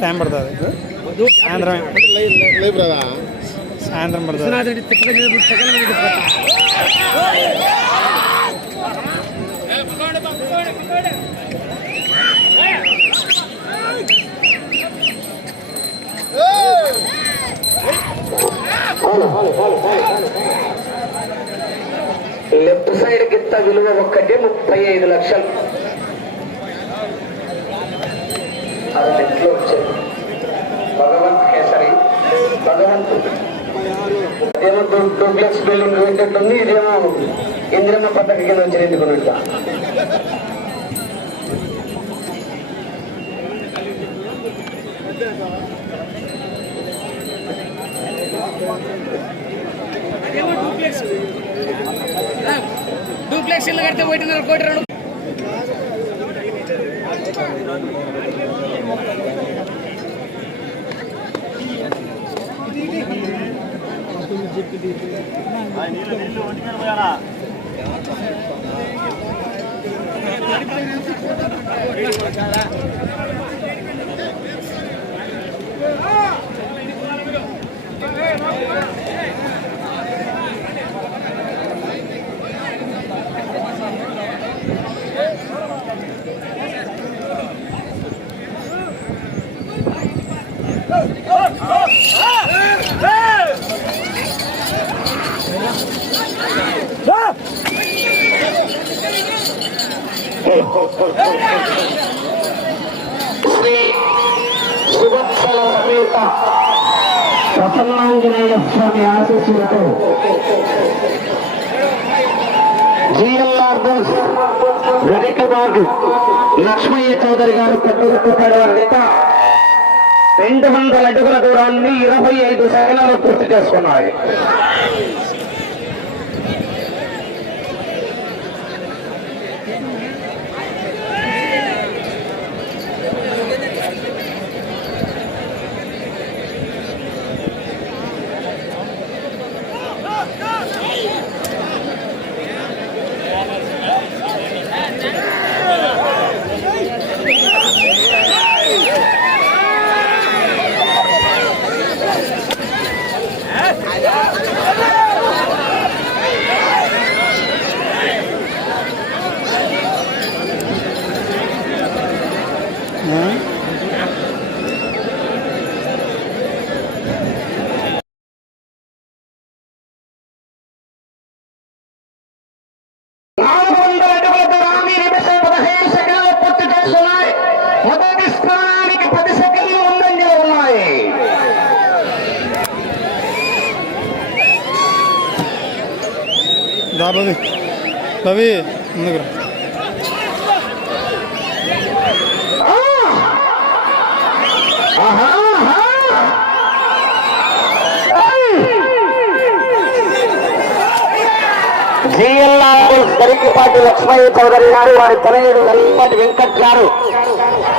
Time పడుతుంది సాయంత్రం సాయంత్రం పడుతుంది లెఫ్ట్ సైడ్ గిత్త విలువ ఒక్కటి ముప్పై ఐదు లక్షలు. అది నెట్లో వచ్చేది భగవంత్ కేసరి భగవంతుడు ఇదేమో డూప్లెక్స్ బిల్డింగ్ పెట్టేట్టుంది ఇదేమో ఇంద్రమ్మ పథక కింద వచ్చి ఎందుకున్నట్టు డూప్లెక్స్ ఇల్లు కడితే ఒకటిన్నర కోటి రెండు శ్రీ స్వామి ఆశీస్సులతో. జిఎల్ఆర్ బోస్ వెనక్కి బాగు లక్ష్మయ్య చౌదరి గారు కట్టుకున్నాడు అనిత రెండు వందల అడుగుల దూరాన్ని ఇరవై ఐదు సెకండ్లు పూర్తి చేసుకున్నాయి నాలుగు వందల అడుగుల దూరాన్ని నిమిషం పదహైదు సెకండ్లు పూర్తి చేస్తున్నాయి మొదటి స్థానానికి పది సెకండ్లు ముందంజలో ఉన్నాయి దా రవి రవి ముందుకు రా. గరికపాటి లక్ష్మయ్య చౌదరి గారు వారి తనయుడు గరికపాటి వెంకట్ గారు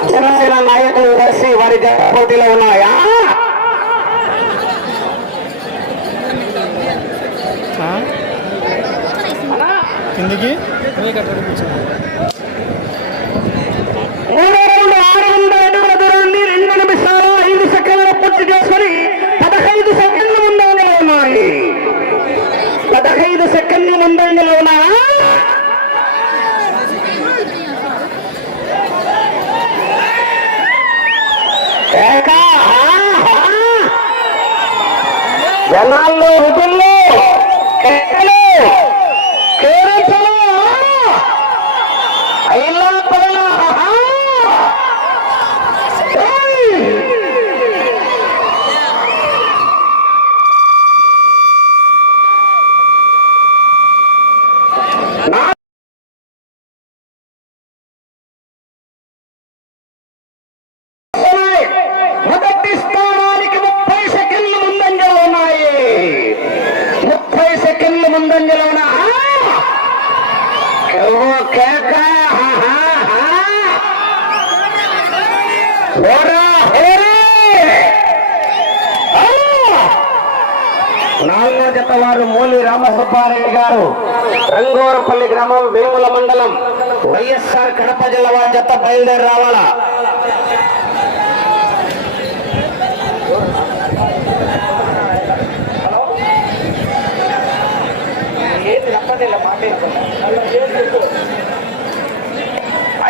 జనసేన నాయకులు కలిసి వారి పోటీలో ఉన్నాయా ఆ? కిందికి మూడు రౌండ్ ఆరు వందల అడుగుల దూరాన్ని రెండు నిమిషాలు ఐదు సెకండ్లు పూర్తి చేసుకుని పదహైదు సెకండ్ల ముందంజలో ఉన్నా జనాల్లో రుతుల్లో అయినా పైన మొదటి రంగోరపల్లి గ్రామం వేముల మండలం వైఎస్ఆర్ కడప జిల్లా వారి జత బయలుదేరి రావాలా?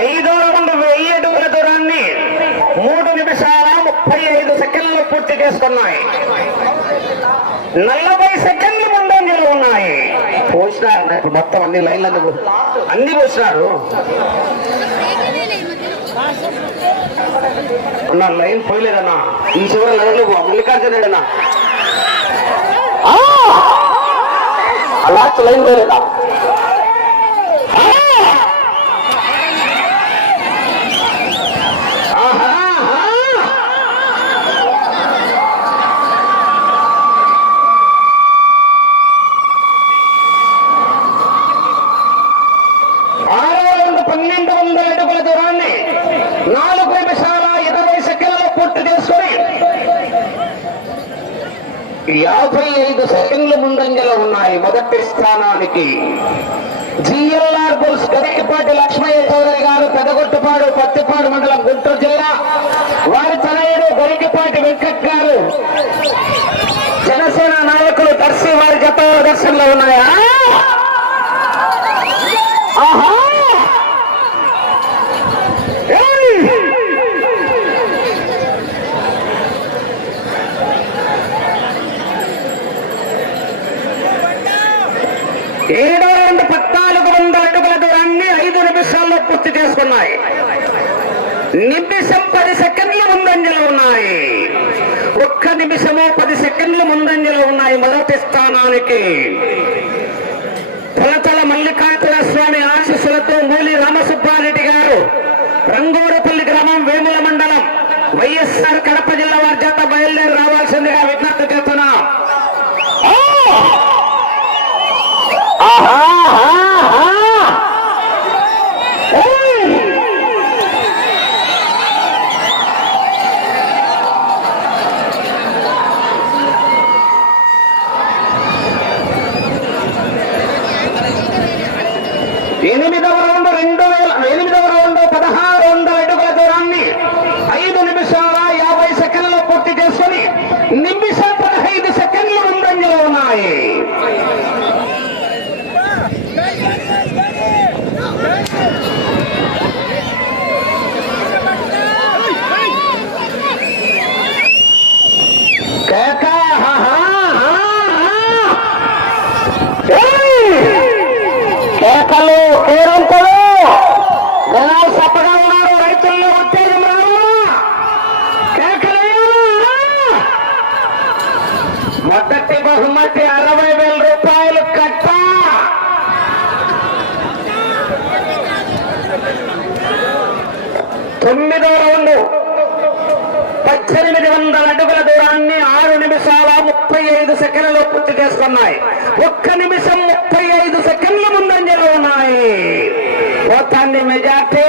ఐదు రెండు వెయ్యి దూరాన్ని మూడు నిమిషాల ముప్పై ఐదు సెకండ్లు పూర్తి చేసుకున్నాయి. నలభై సెకండ్ లైన్లు ఉన్నాయి. పోసినారు ఇప్పుడు మొత్తం అన్ని లైన్లు అన్ని పోసినారు నా లైన్ పోయలేదన్నా. ఈ చివరి లైన్లు మల్లికార్జునన్నా అలా లైన్ పోయలేదా ఆ! ఆహా, ఆహా. ఆరో రెండు పన్నెండు వందల అడుగుల దూరాన్ని నాలుగు నిమిషాల ఇరవై సెకండ్లు పూర్తి చేసుకొని యాభై ఐదు సెకండ్ల ముందంజలో ఉన్నాయి మొదటి స్థానానికి జిఎల్ఆర్ బుల్స్ గరికపాటి లక్ష్మయ్య చౌదరి గారు పెదగొట్టుపాడు పత్తిపాడు మండలం గుంటూరు జిల్లా వారి తనయుడు గరికపాటి వెంకట్ గారు జనసేన నాయకులు దర్శి వారి జత దర్శనంలో ఉన్నాయా ఆహా ఏయ్! ఏడో రెండు పద్నాలుగు వందల అడుగుల దూరాన్ని ఐదు నిమిషాల్లో పూర్తి చేసుకున్నాయి నిమిషం పది సెకండ్లు ముందంజలో ఉన్నాయి ఒక్క నిమిషము పది సెకండ్లు ముందంజలో ఉన్నాయి మొదటి స్థానానికి పొలతల మల్లికార్జున స్వామి ఆశీస్సులతో మూలి రామసుబ్బారెడ్డి గారు రంగూరపల్లి గ్రామం వేముల మండలం వైఎస్ఆర్ కడప జిల్లా వారి చేత బయలుదేరి రావాల్సిందిగా విజ్ఞప్తి చేస్తున్నాం ఆ! ఆహాహాహా! ఏయ్! ఎనిమిదవ రౌండ్ రెండు వేల ఎనిమిదవ రౌండ్ పదహారు వందల అడుగుల దూరాన్ని ఐదు నిమిషాల యాభై సెకండ్లు పూర్తి చేసుకొని నిమిషం పదహైదు సెకండ్లు ముందంజలో ఉన్నాయి కేక, హా, హా, హా, హా. ఏయ్! కేకలు కేరింతలు జనాలు సప్పగా ఉన్నారు రైతుల్లో ఉత్తేజం రావాలా కేకలేయాలా? మొదటి అరవై వేల రూపాయలు కట్ట. తొమ్మిదో రౌండ్. పద్దెనిమిది వందల అడుగుల దూరాన్ని ఆరు నిమిషాల ముప్పై ఐదు సెకండ్లు పూర్తి చేసుకున్నాయి. ఒక్క నిమిషం ముప్పై ఐదు సెకండ్ల ముందంజలో ఉన్నాయి. మొత్తాన్ని majority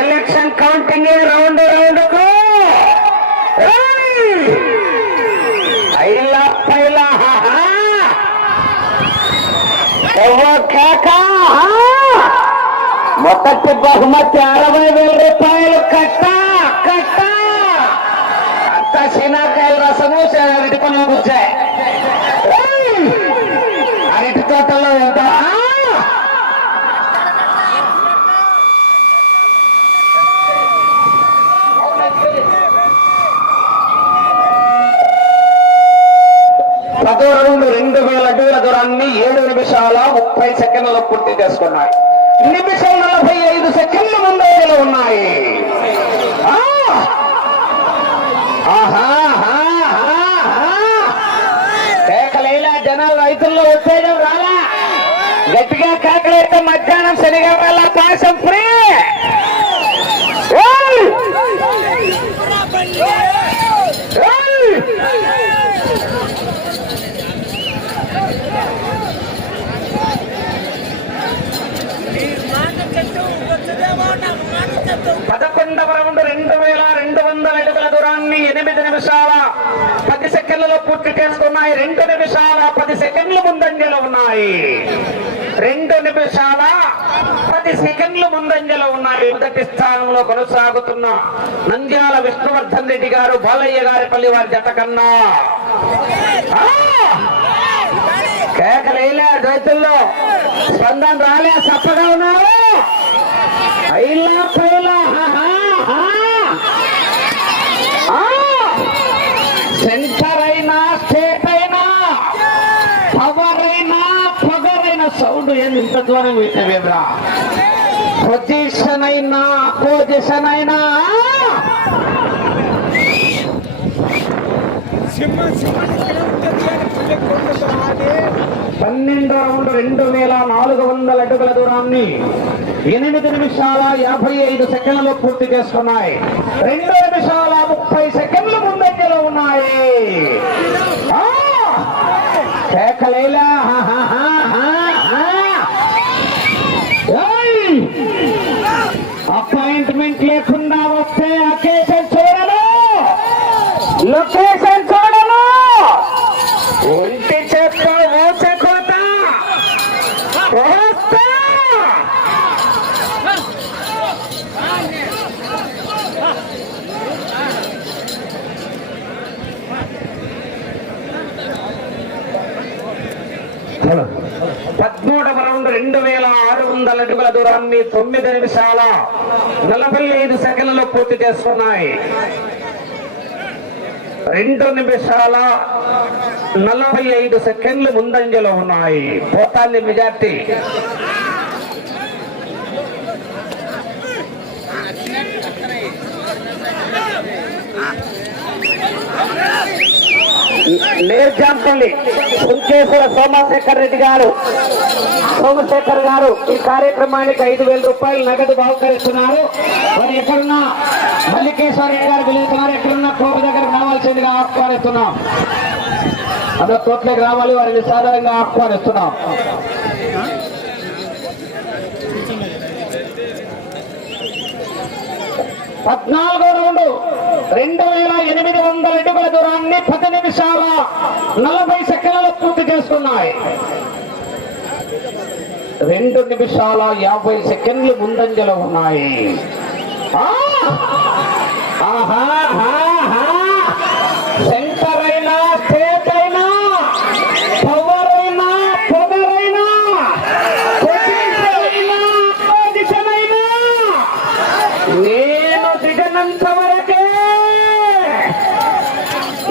election counting round round ఐలా పైలా హాహా. ఎవ్వ కాకా ఒకటి బహుమతి అరవై వేల రూపాయలు. కట్ట కట్ట. అంత శీనాకాయల రసము అరటి పనులు కూర్చాయి అరటి తోటలో ఎంత పదో రౌండ్ రెండు వేల అడుగుల దూరాన్ని ఏడు నిమిషాల ముప్పై సెకండ్లలో పూర్తి చేసుకున్నాయి. నిమిషం నలభై ఐదు సెకండ్ల ముందంజలో ఉన్నాయి? ఆహా, కేకలేలా జనాలు రైతుల్లో ఉత్తేజం రాలా? గట్టిగా కేకలైతే మధ్యాహ్నం శనిగారాల పాయసం ఫ్రీ. పదకొండవ రౌండ్ రెండు వేల రెండు వందల అడుగుల దూరాన్ని ఎనిమిది నిమిషాల పది సెకండ్లలో పూర్తి చేసుకున్నాయి. రెండు నిమిషాల పది సెకండ్లు ముందంజలో ఉన్నాయి. రెండు నిమిషాల పది సెకండ్లు ముందంజలో ఉన్నాయి. మొదటి స్థానంలో కొనసాగుతున్న నంద్యాల విష్ణువర్ధన్ రెడ్డి గారు బాలయ్య గారి పల్లి వారి జత కన్నా. కేకలేలే రైతుల్లో స్పందన రాలే సప్పగా ఉన్నారు. అయిలా పైలా సెంటర్ అయినా స్టేట్ అయినా పవర్ అయినా పవర్ అయినా సౌండ్ ఏమి ఇంత దూరం వింటవేమ్రా పొజిషన్ అయినా పొజిషన్ అయినా సింహ సింహ. పన్నెండు రౌండ్ రెండు వేల నాలుగు వందల అడుగుల దూరాన్ని ఎనిమిది నిమిషాల యాభై ఐదు సెకండ్లు పూర్తి చేసుకున్నాయి. రెండు నిమిషాల ముప్పై సెకండ్లు ముందంజలో ఉన్నాయి. కేకలేల. అడుగుల దూరాన్ని తొమ్మిది నిమిషాల నలభై ఐదు సెకండ్లలో పూర్తి చేస్తున్నాయి రెండు నిమిషాల నలభై ఐదు సెకండ్లు ముందంజలో ఉన్నాయి. పోతాంది మెజార్టీ. నేర్జాంపల్లి కుంచేశ్వర సోమశేఖర్ రెడ్డి గారు. సోమశేఖర్ గారు ఈ కార్యక్రమానికి ఐదు వేల రూపాయలు నగదు బహుకరిస్తున్నారు. మరి ఎక్కడున్నా మల్లికేశ్వర రెడ్డి గారు పిలుస్తున్నారు ఎక్కడున్నా కోప దగ్గర రావాల్సిందిగా ఆహ్వానిస్తున్నాం. అందరూ తోటలోకి రావాలి వారిని సాధారణంగా ఆహ్వానిస్తున్నాం. పద్నాలుగో రౌండ్. రెండు వేల ఎనిమిది వందల అడుగుల దూరాన్ని పది నిమిషాల నలభై సెకండ్లలో పూర్తి చేసుకున్నాయి. రెండు నిమిషాల యాభై సెకండ్లు ముందంజలో ఉన్నాయి. ఆహా. సెంటర్ అయినా స్టేట్ అయినా పవర్ అయినా పవర్ అయినా పొజిషన్ అయినా పొజిషన్ అయినా నేను దిగనంత వరకే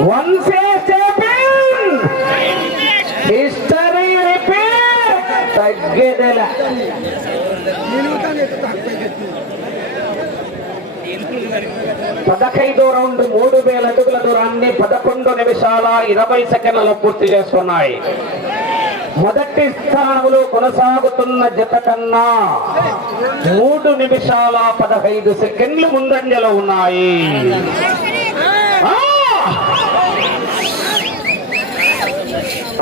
వన్సే చాంపియన్ హిస్టరీ రిపీట్ పదహైదు పదహైదో రౌండ్ మూడు వేల అడుగుల దూరాన్ని పదకొండు నిమిషాల ఇరవై సెకండ్లలో పూర్తి చేస్తున్నాయి. మొదటి స్థానంలో కొనసాగుతున్న జత కన్నా మూడు నిమిషాల పదహైదు సెకండ్లు ముందంజలో ఉన్నాయి ఆ!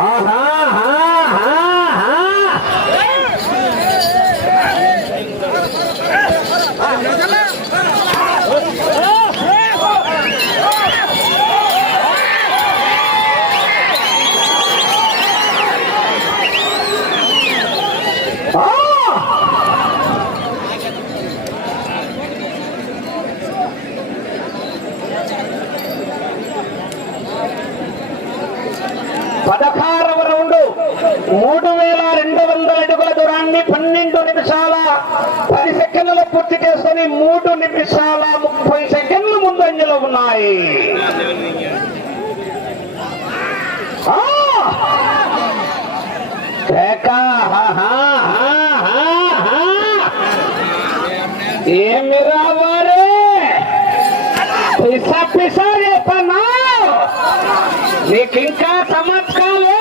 ఆహా, ఆహా, ఆహా. ఆ! పదహారవ రౌండ్ మూడు వేల రెండు వందల అడుగుల దూరాన్ని పన్నెండు నిమిషాల పది సెకండ్లు పూర్తి చేసుకుని మూడు నిమిషాల ముప్పై సెకండ్లు ముందంజలో ఉన్నాయి. ఏమి రావారే? పిస పిస రేపన్నా? నీకింకా సమస్కాలే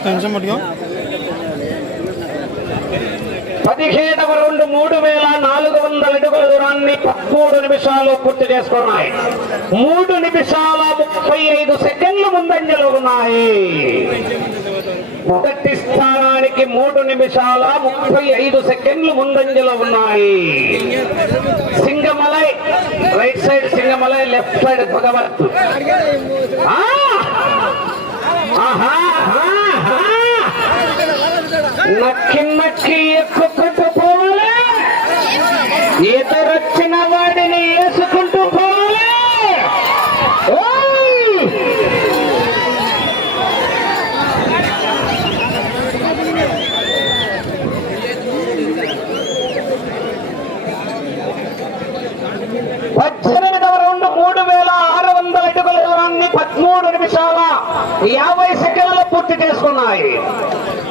ఒక నిమిషం పట్టుకో. పదిహేడవ రెండు మూడు వేల నాలుగు వందల అడుగుల దూరాన్ని పదమూడు నిమిషాలు పూర్తి చేసుకున్నాయి. మూడు నిమిషాల ముప్పై ఐదు సెకండ్లు ముందంజలో ఉన్నాయి. మొదటి స్థానానికి మూడు నిమిషాల ముప్పై ఐదు సెకండ్లు ముందంజలో ఉన్నాయి. Singamalai right side Singamalai left side Bhagavat. ఆహా, నక్కి నక్కి ఎక్కుకుంటూ పోవాలి. ఈతరొచ్చిన వాడిని వేసుకుంటూ పోవాలి. మూడు వేల ఆరు వందల అడుగుల దూరాన్ని పదమూడు నిమిషాల యాభై సెకండ్లు పూర్తి చేసుకున్నాయి.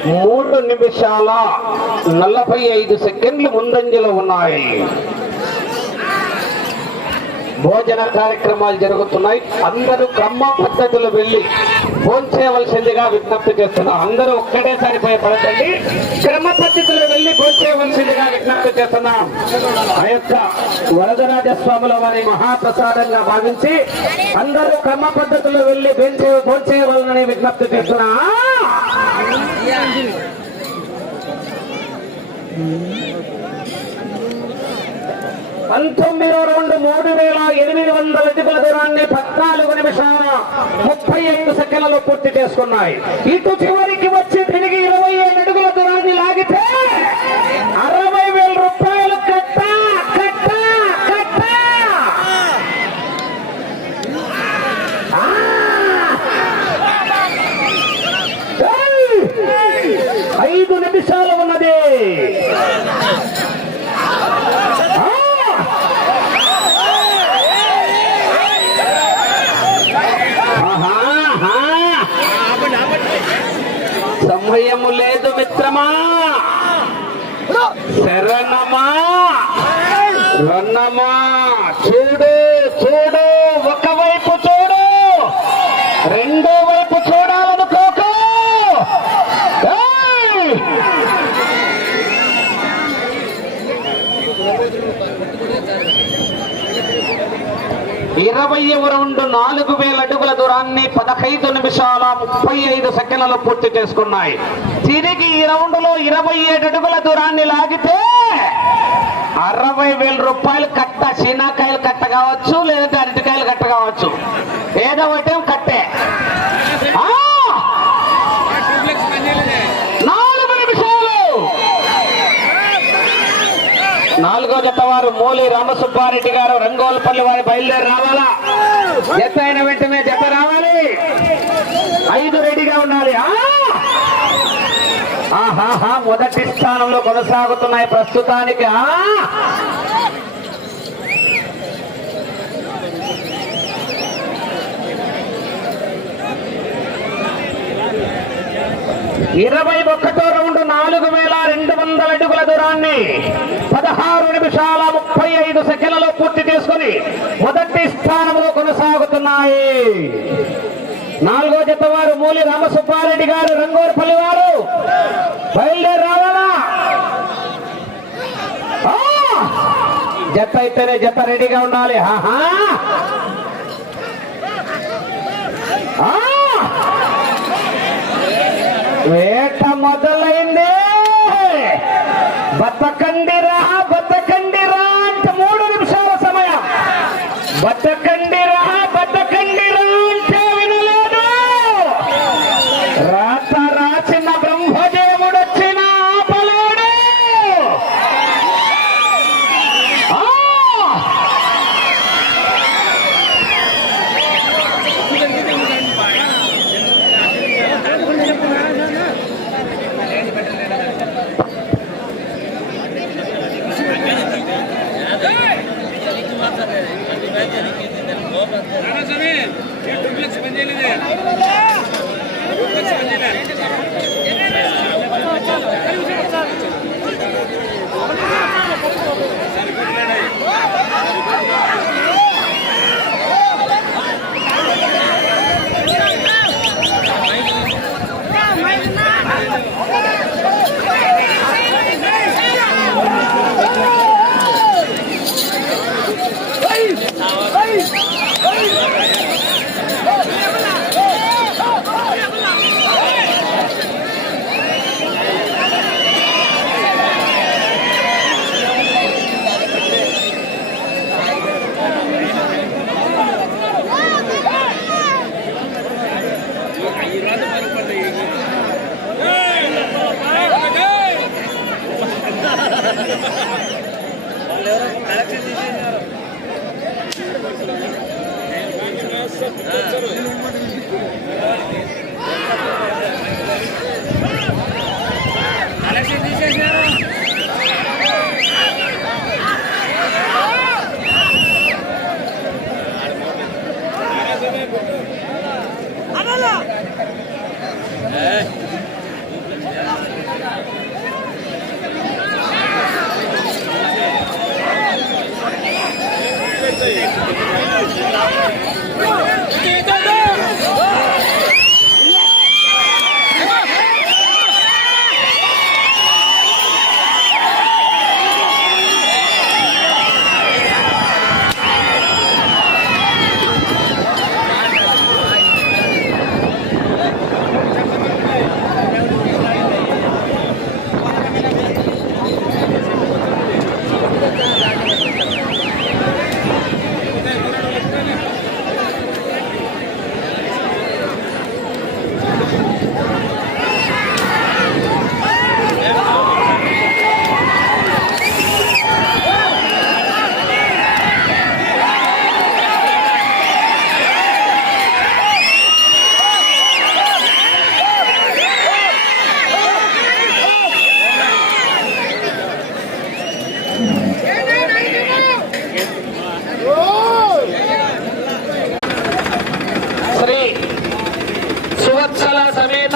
మూడు నిమిషాల నలభై ఐదు సెకండ్లు ముందంజలో ఉన్నాయి. భోజన కార్యక్రమాలు జరుగుతున్నాయి. అందరూ క్రమ పద్ధతిలో వెళ్ళి భోంచేయవలసిందిగా విజ్ఞప్తి చేస్తున్నాం. అందరూ ఒక్కటేసారి భయపడకండి. క్రమ పద్ధతిలో వెళ్ళి భోంచేయవలసిందిగా విజ్ఞప్తి చేస్తున్నాం. ఆ యొక్క వరదరాజ స్వాముల వారి మహాప్రసాదంగా భావించి అందరూ క్రమ పద్ధతిలో వెళ్ళి భోంచే భోంచేయవలనని విజ్ఞప్తి చేస్తున్నా. పంతొమ్మిదో రౌండ్ మూడు వేల ఎనిమిది వందల అడుగుల దూరాన్ని పద్నాలుగు నిమిషాల ముప్పై ఐదు సెకండ్లలో పూర్తి చేసుకున్నాయి. ఇటు చివరికి వచ్చి తిరిగి ఇరవై ఏడు అడుగుల దూరాన్ని లాగితే అరవై వేల రూపాయలు కట్ట కట్ట కట్ట ఆ! ఏయ్! ఐదు నిమిషాలు ఉన్నది ఆ! ఆహా, ఆహా. లేదు మిత్రమా. శరణమా. రన్నమా. చూడు ఇరవై రెండు నాలుగు వేల అడుగుల దూరాన్ని పదహైదు నిమిషాల ముప్పై ఐదు సెకండ్లలో పూర్తి చేసుకున్నాయి. తిరిగి ఈ రౌండ్లో ఇరవై ఏడు అడుగుల దూరాన్ని లాగితే అరవై వేల రూపాయలు కట్ట చీనాకాయలు కట్ట కావచ్చు లేదంటే అరటికాయలు కట్ట కావచ్చు. ఏదో ఒకటే కట్టే. నాలుగు నిమిషాలు! నాలుగో జత వారు మూలి రామసుబ్బారెడ్డి గారు రంగోలపల్లి వారి బయలుదేరి రావాలా? జత అయిన వెంటనే జత రావాలి. ఐదు రెడీగా ఉండాలి. ఆహాహా మొదటి స్థానంలో కొనసాగుతున్నాయి ప్రస్తుతానికి. ఇరవై ఒకటో రౌండ్ నాలుగు వేల రెండు వందల అడుగుల దూరాన్ని పదహారు నిమిషాల ముప్పై ఐదు సెకండ్లలో పూర్తి చేసుకుని మొదటి స్థానంలో కొనసాగుతున్నాయి. నాలుగో జత వారు మూలి రామసుబ్బారెడ్డి గారు రంగోరపల్లి వారు. బయలుదేరి రావాలా జత అయితేనే జత రెడీగా ఉండాలి. ఆహా! వేట మొదలైంది. ಬತ್ತಕಂಡಿರ ಬತ್ತಕಂಡಿರ ಅಂತ ಮೂರು ನಿಮಿಷ ಸಮಯ. ಬತ್ತಕಂಡ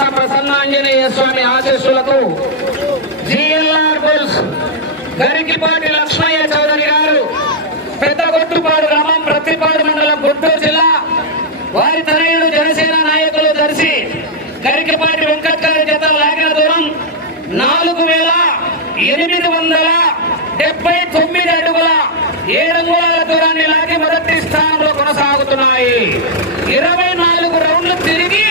శ్రీనివాస ప్రసన్నాంజనేయ స్వామి ఆశీస్సులకు జిఎల్ఆర్ బుల్స్ గరికిపాటి లక్ష్మయ్య చౌదరి గారు పెద్ద గొట్టుపాడు గ్రామం ప్రతిపాడు మండలం గుంటూరు జిల్లా వారి తనయుడు జనసేన నాయకులు దర్శి గరికిపాటి వెంకట్ గారి చేత లాగిన దూరం నాలుగు వేల ఎనిమిది వందల డెబ్బై తొమ్మిది అడుగుల ఏడు ఏడంగుల దూరాన్ని లాగి మొదటి స్థానంలో కొనసాగుతున్నాయి. ఇరవై నాలుగు రౌండ్లు తిరిగి